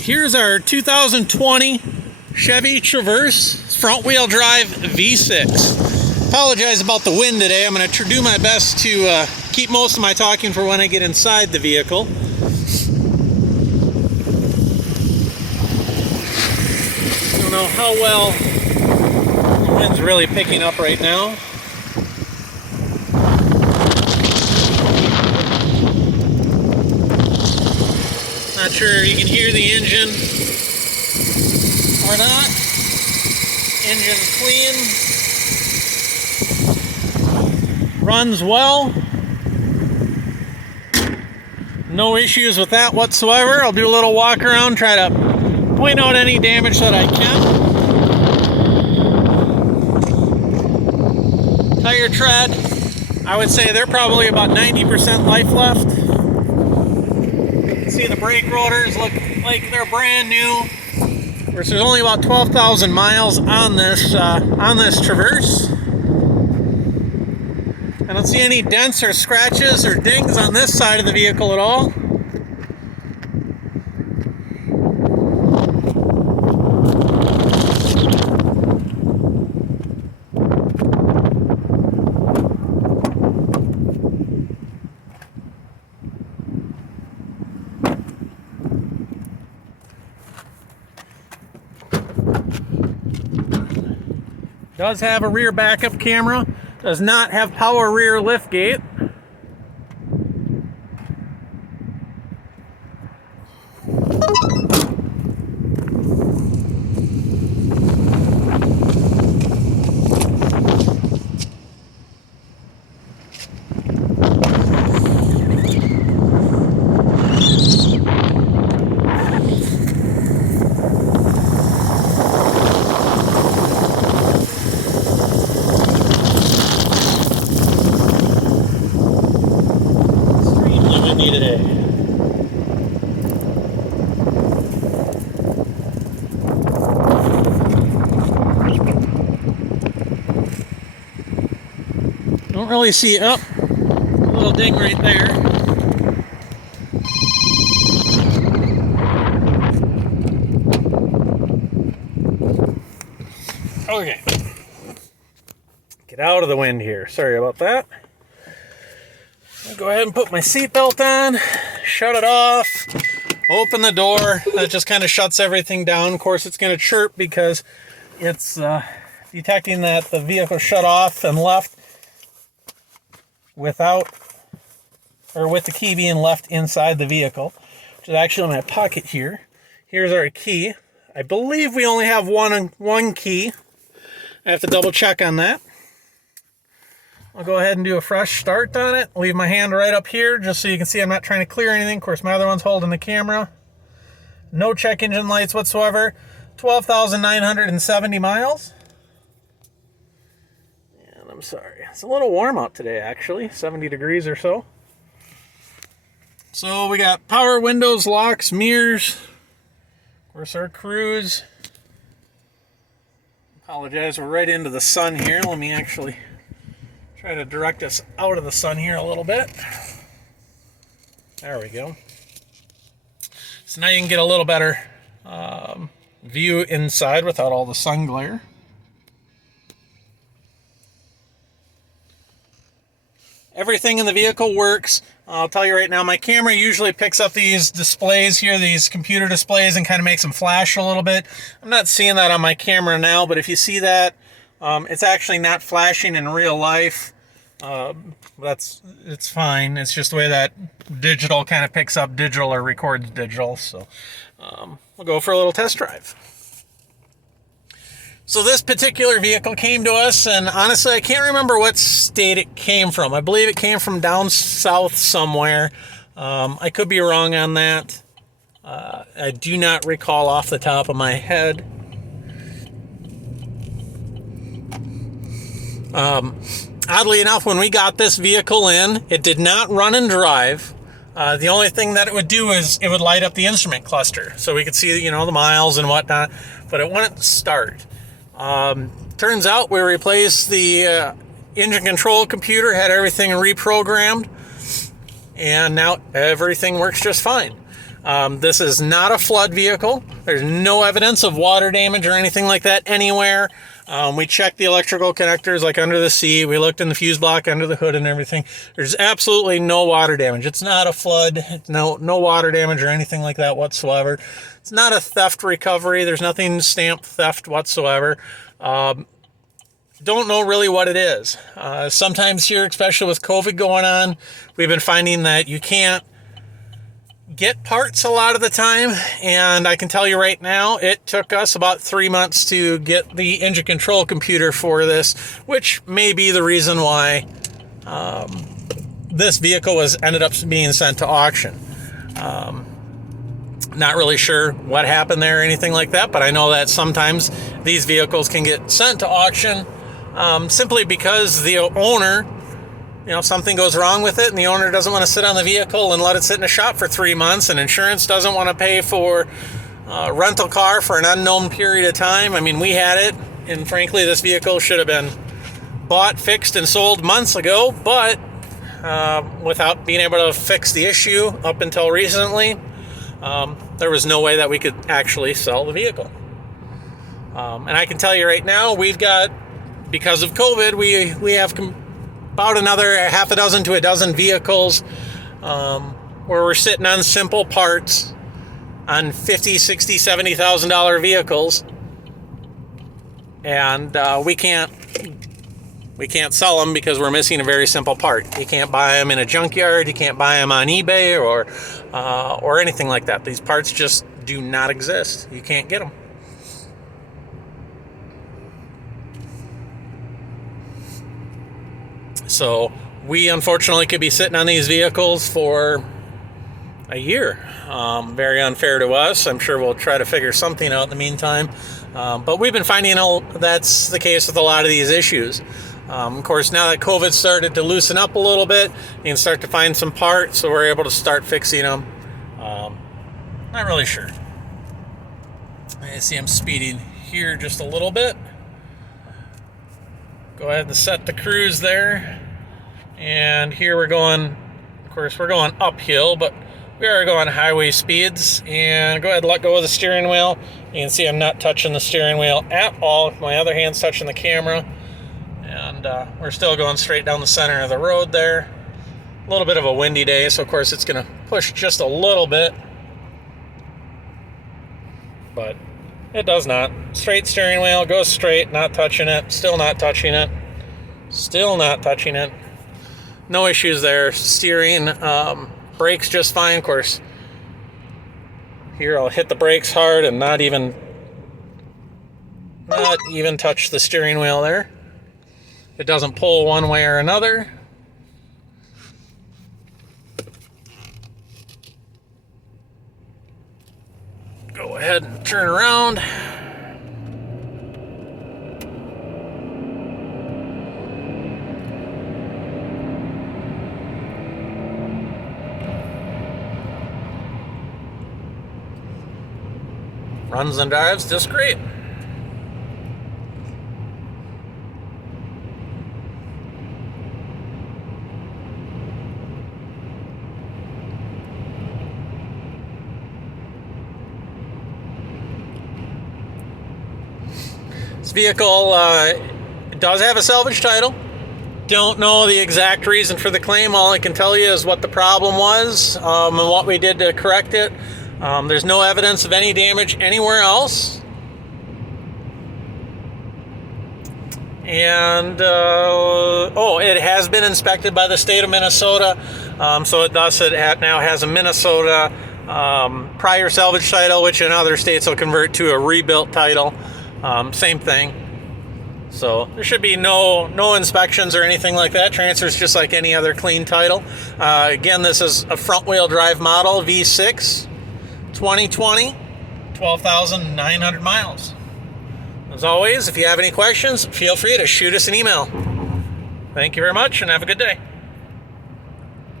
Here's our 2020 Chevy Traverse front wheel drive V6. Apologize about the wind today. I'm going to do my best to keep most of my talking for when I get inside the vehicle. I don't know how well the wind's really picking up right now. Not sure you can hear the engine or not. Engine's clean. Runs well. No issues with that whatsoever. I'll do a little walk around, try to point out any damage that I can. Tire tread, I would say they're probably about 90% life left. See, the brake rotors look like they're brand new. Of course, there's only about 12,000 miles on this Traverse. I don't see any dents or scratches or dings on this side of the vehicle at all. Does have a rear backup camera. Does not have power rear liftgate. Don't really see it. Oh, a little ding right there. Okay. Get out of the wind here. Sorry about that. I'll go ahead and put my seatbelt on, shut it off, open the door. That just kind of shuts everything down. Of course, it's going to chirp because it's detecting that the vehicle shut off and left with the key being left inside the vehicle, which is actually in my pocket here. Here's our key. I believe we only have one key. I have to double check on that. I'll go ahead and do a fresh start on it. Leave my hand right up here just so you can see I'm not trying to clear anything. Of course, my other one's holding the camera. No check engine lights whatsoever. 12,970 miles. And I'm sorry. It's a little warm out today, actually. 70 degrees or so. So we got power windows, locks, mirrors. Of course, our cruise. Apologize, we're right into the sun here. Let me actually try to direct us out of the sun here a little bit. There we go. So now you can get a little better view inside without all the sun glare. Everything in the vehicle works. I'll tell you right now, my camera usually picks up these displays here, these computer displays, and kind of makes them flash a little bit. I'm not seeing that on my camera now, but if you see that, it's actually not flashing in real life. It's fine. It's just the way that digital kind of picks up digital or records digital. So we'll go for a little test drive. So this particular vehicle came to us, and honestly, I can't remember what state it came from. I believe it came from down south somewhere. I could be wrong on that. I do not recall off the top of my head. Oddly enough, when we got this vehicle in, it did not run and drive. The only thing that it would do is it would light up the instrument cluster, so we could see, you know, the miles and whatnot, but it wouldn't start. Turns out we replaced the engine control computer, had everything reprogrammed, and now everything works just fine. This is not a flood vehicle. There's no evidence of water damage or anything like that anywhere. We checked the electrical connectors like under the seat. We looked in the fuse block under the hood and everything. There's absolutely no water damage. It's not a flood. No water damage or anything like that whatsoever. It's not a theft recovery. There's nothing stamped theft whatsoever. Don't know really what it is. Sometimes here, especially with COVID going on, we've been finding that you can't get parts a lot of the time, and I can tell you right now, it took us about 3 months to get the engine control computer for this, which may be the reason why this vehicle ended up being sent to auction. Not really sure what happened there or anything like that, but I know that sometimes these vehicles can get sent to auction simply because the owner, something goes wrong with it and the owner doesn't want to sit on the vehicle and let it sit in a shop for 3 months, and insurance doesn't want to pay for a rental car for an unknown period of time. I mean, we had it, and frankly, this vehicle should have been bought, fixed, and sold months ago, but without being able to fix the issue up until recently, there was no way that we could actually sell the vehicle. And I can tell you right now, we've got, because of COVID, we have about another half a dozen to a dozen vehicles where we're sitting on simple parts on $50,000, $60,000, $70,000 vehicles, and we can't sell them because we're missing a very simple part. You can't buy them in a junkyard. You can't buy them on eBay or anything like that. These parts just do not exist. You can't get them. So we unfortunately could be sitting on these vehicles for a year. Very unfair to us. I'm sure we'll try to figure something out in the meantime. But we've been finding that's the case with a lot of these issues. Of course, now that COVID started to loosen up a little bit, you can start to find some parts, so we're able to start fixing them. Not really sure. I see I'm speeding here just a little bit. Go ahead and set the cruise there. And here we're going, of course, we're going uphill, but we are going highway speeds. And go ahead and let go of the steering wheel. You can see I'm not touching the steering wheel at all. My other hand's touching the camera. And we're still going straight down the center of the road there. A little bit of a windy day, so of course it's going to push just a little bit. But it does not. Straight steering wheel, goes straight, not touching it, still not touching it, still not touching it. No issues there. Steering, brakes just fine, of course. Here I'll hit the brakes hard and not even touch the steering wheel there. It doesn't pull one way or another. Go ahead and turn around. Runs and drives just great. This vehicle does have a salvage title. Don't know the exact reason for the claim. All I can tell you is what the problem was and what we did to correct it. There's no evidence of any damage anywhere else. And, it has been inspected by the state of Minnesota. So it now has a Minnesota prior salvage title, which in other states will convert to a rebuilt title. Same thing. So there should be no inspections or anything like that. Transfers just like any other clean title. Again, this is a front-wheel drive model, V6, 2020, 12,900 miles. As always, if you have any questions, feel free to shoot us an email. Thank you very much and have a good day.